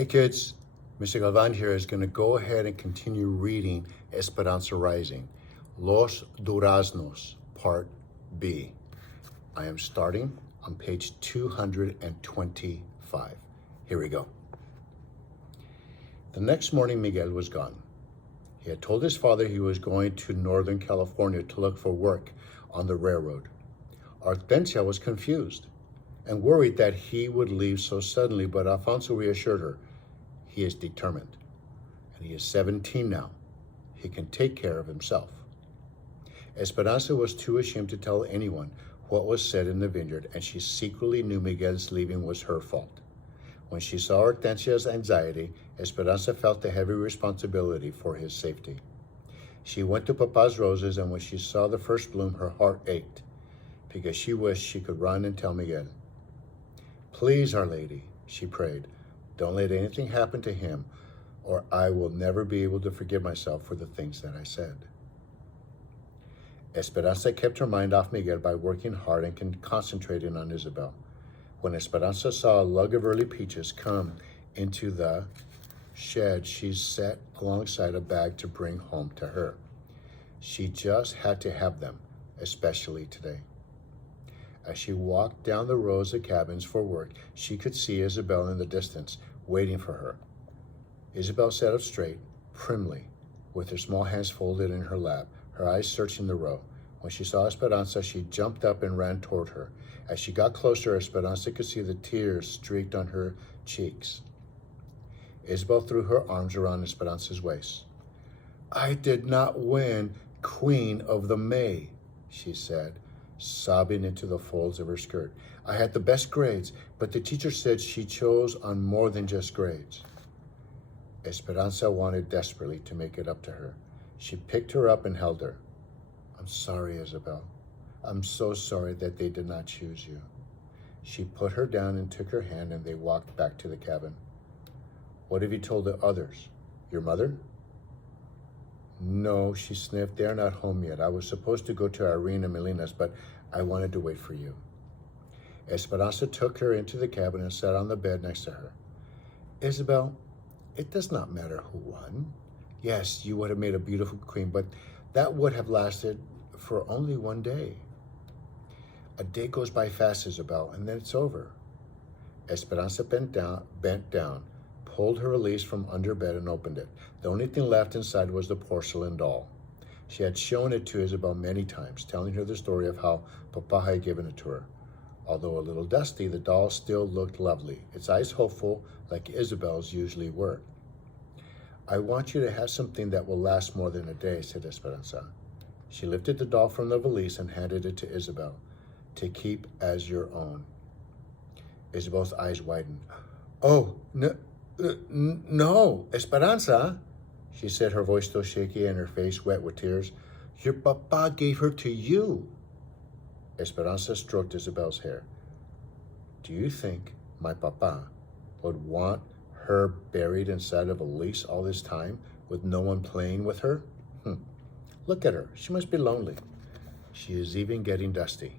Hey kids, Mr. Galvan here is going to go ahead and continue reading Esperanza Rising, Los Duraznos, Part B. I am starting on page 225. Here we go. The next morning, Miguel was gone. He had told his father he was going to Northern California to look for work on the railroad. Hortensia was confused and worried that he would leave so suddenly, but Alfonso reassured her. He is determined, and he is 17 now. He can take care of himself. Esperanza was too ashamed to tell anyone what was said in the vineyard, and she secretly knew Miguel's leaving was her fault. When she saw Hortensia's anxiety, Esperanza felt the heavy responsibility for his safety. She went to Papa's roses, and when she saw the first bloom, her heart ached, because she wished she could run and tell Miguel. "Please, Our Lady," she prayed, "don't let anything happen to him, or I will never be able to forgive myself for the things that I said." Esperanza kept her mind off Miguel by working hard and concentrating on Isabel. When Esperanza saw a lug of early peaches come into the shed, she sat alongside a bag to bring home to her. She just had to have them, especially today. As she walked down the rows of cabins for work, she could see Isabel in the distance, waiting for her. Isabel sat up straight, primly, with her small hands folded in her lap, her eyes searching the row. When she saw Esperanza, she jumped up and ran toward her. As she got closer, Esperanza could see the tears streaked on her cheeks. Isabel threw her arms around Esperanza's waist. "I did not win Queen of the May," she said, sobbing into the folds of her skirt. "I had the best grades, but the teacher said she chose on more than just grades." Esperanza wanted desperately to make it up to her. She picked her up and held her. "I'm sorry, Isabel. I'm so sorry that they did not choose you." She put her down and took her hand, and they walked back to the cabin. "What have you told the others? Your mother?" "No," she sniffed. "They're not home yet. I was supposed to go to Irene and Melina's, but I wanted to wait for you." Esperanza took her into the cabin and sat on the bed next to her. "Isabel, it does not matter who won. Yes, you would have made a beautiful queen, but that would have lasted for only one day. A day goes by fast, Isabel, and then it's over." Esperanza bent down, pulled her valise from under bed and opened it. The only thing left inside was the porcelain doll. She had shown it to Isabel many times, telling her the story of how Papa had given it to her. Although a little dusty, the doll still looked lovely, its eyes hopeful like Isabel's usually were. "I want you to have something that will last more than a day," said Esperanza. She lifted the doll from the valise and handed it to Isabel, "to keep as your own." Isabel's eyes widened. "Oh, no, Esperanza," she said, her voice still shaky and her face wet with tears. "Your papa gave her to you." Esperanza stroked Isabel's hair. "Do you think my papa would want her buried inside of a valise all this time with no one playing with her? Look at her. She must be lonely. She is even getting dusty.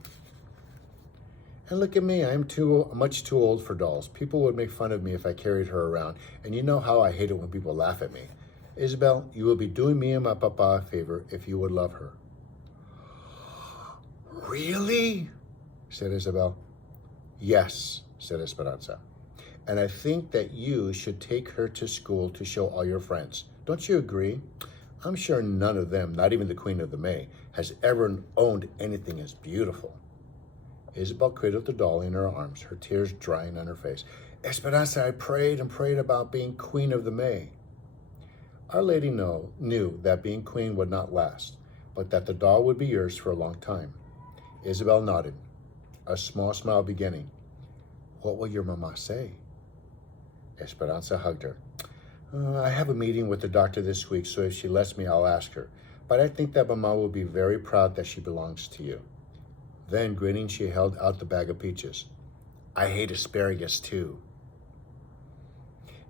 And look at me. I am much too old for dolls. People would make fun of me if I carried her around, and you know how I hate it when people laugh at me. Isabel, you will be doing me and my papa a favor if you would love her." "Really?" said Isabel. "Yes," said Esperanza. "And I think that you should take her to school to show all your friends. Don't you agree? I'm sure none of them, not even the Queen of the May, has ever owned anything as beautiful." Isabel cradled the doll in her arms, her tears drying on her face. "Esperanza, I prayed and prayed about being Queen of the May." Our Lady knew that being queen would not last, but that the doll would be yours for a long time. Isabel nodded, a small smile beginning. "What will your mama say?" Esperanza hugged her. "I have a meeting with the doctor this week, so if she lets me, I'll ask her. But I think that mama will be very proud that she belongs to you." Then, grinning, she held out the bag of peaches. "I hate asparagus, too."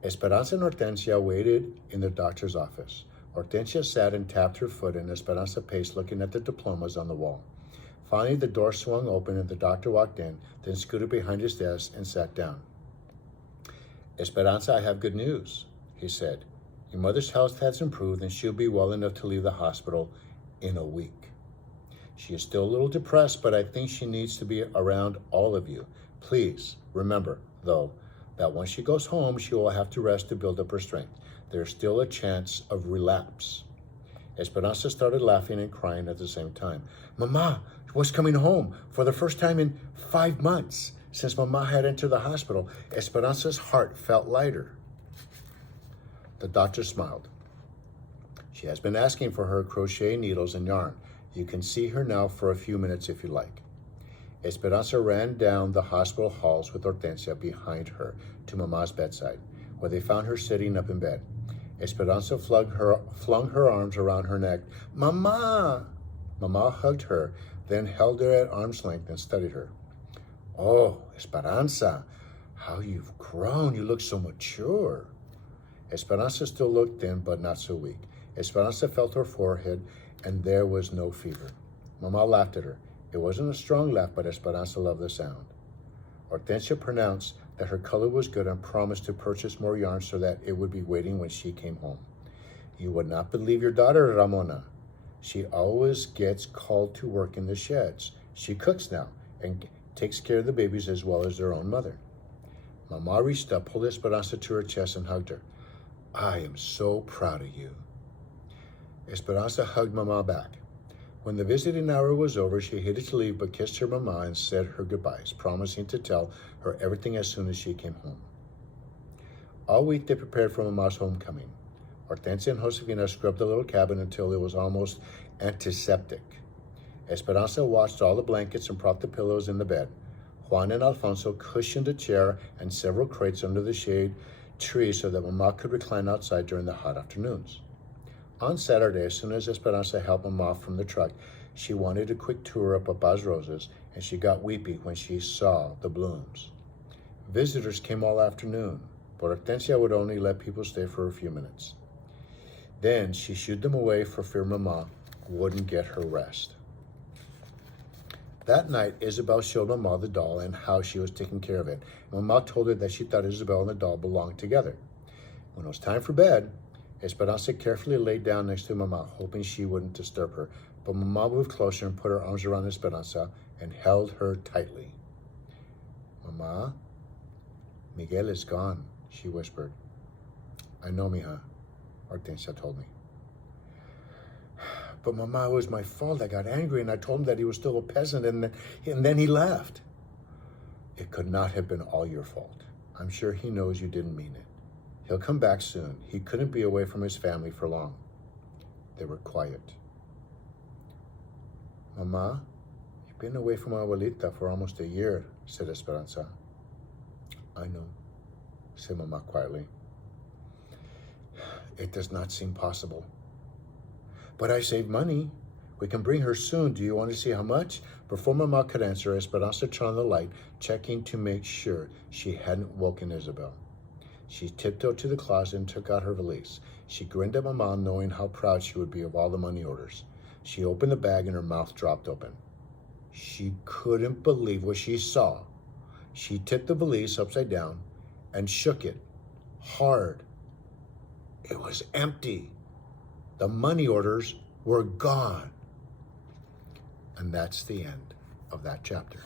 Esperanza and Hortensia waited in the doctor's office. Hortensia sat and tapped her foot, and Esperanza paced, looking at the diplomas on the wall. Finally, the door swung open and the doctor walked in, then scooted behind his desk and sat down. Esperanza, I have good news, he said. Your mother's health has improved and she'll be well enough to leave the hospital in a week. She is still a little depressed, but I think she needs to be around all of you. Please remember, though, that once she goes home, she will have to rest to build up her strength. There's still a chance of relapse. Esperanza started laughing and crying at the same time. Mama was coming home for the first time in 5 months. Since Mama had entered the hospital, Esperanza's heart felt lighter. The doctor smiled. She has been asking for her crochet needles and yarn. You can see her now for a few minutes if you like. Esperanza ran down the hospital halls with Hortensia behind her to Mama's bedside, where they found her sitting up in bed. Esperanza flung her arms around her neck. Mama! Mama hugged her, then held her at arm's length and studied her. Oh, Esperanza, how you've grown. You look so mature. Esperanza still looked thin, but not so weak. Esperanza felt her forehead, and there was no fever. Mama laughed at her. It wasn't a strong laugh, but Esperanza loved the sound. Hortensia pronounced that her color was good and promised to purchase more yarn so that it would be waiting when she came home. You would not believe your daughter, Ramona. She always gets called to work in the sheds. She cooks now and takes care of the babies as well as their own mother. Mama reached up, pulled Esperanza to her chest and hugged her. I am so proud of you. Esperanza hugged Mama back. When the visiting hour was over, she hated to leave but kissed her Mama and said her goodbyes, promising to tell her everything as soon as she came home. All week they prepared for Mama's homecoming. Hortensia and Josefina scrubbed the little cabin until it was almost antiseptic. Esperanza washed all the blankets and propped the pillows in the bed. Juan and Alfonso cushioned a chair and several crates under the shade tree so that Mama could recline outside during the hot afternoons. On Saturday, as soon as Esperanza helped Mama from the truck, she wanted a quick tour of Papa's roses, and she got weepy when she saw the blooms. Visitors came all afternoon, but Hortensia would only let people stay for a few minutes. Then she shooed them away for fear Mama wouldn't get her rest. That night, Isabel showed Mama the doll and how she was taking care of it. Mama told her that she thought Isabel and the doll belonged together. When it was time for bed, Esperanza carefully laid down next to Mama, hoping she wouldn't disturb her. But Mama moved closer and put her arms around Esperanza and held her tightly. Mama, Miguel is gone, she whispered. I know, mija, Hortensia told me. But Mama, it was my fault. I got angry and I told him that he was still a peasant and then he left. It could not have been all your fault. I'm sure he knows you didn't mean it. He'll come back soon. He couldn't be away from his family for long. They were quiet. Mama, you've been away from Abuelita for almost a year, said Esperanza. I know, said Mama quietly. It does not seem possible. But I saved money. We can bring her soon. Do you want to see how much? Before Mama could answer, Esperanza turned on the light, checking to make sure she hadn't woken Isabel. She tiptoed to the closet and took out her valise. She grinned at Mama, knowing how proud she would be of all the money orders. She opened the bag and her mouth dropped open. She couldn't believe what she saw. She tipped the valise upside down and shook it hard. It was empty. The money orders were gone. And that's the end of that chapter.